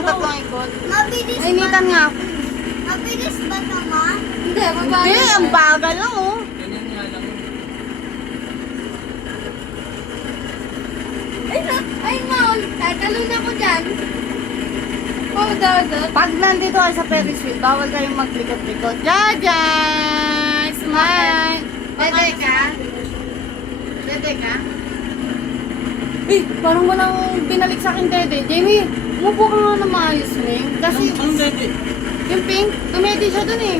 tatlong ikot. Mabilis ba? Nainitan nga ako. Mabilis ba naman? Hindi, mabagal. Hindi, ang bagal lang oh. Ganyan nga lang. Ay, maul. Tatalon ako dyan. Oh, dada. Pag nandito kayo sa Ferris wheel, bawal kayong maglikot-likot. Jaja! Smile! Dede ka? Dede ka? Eh, parang walang binalik sa akin, Dede. Jamie, umupo ka nga na maayos, Ming. Kasi Anong dede? yung pink, tumedi siya dun eh.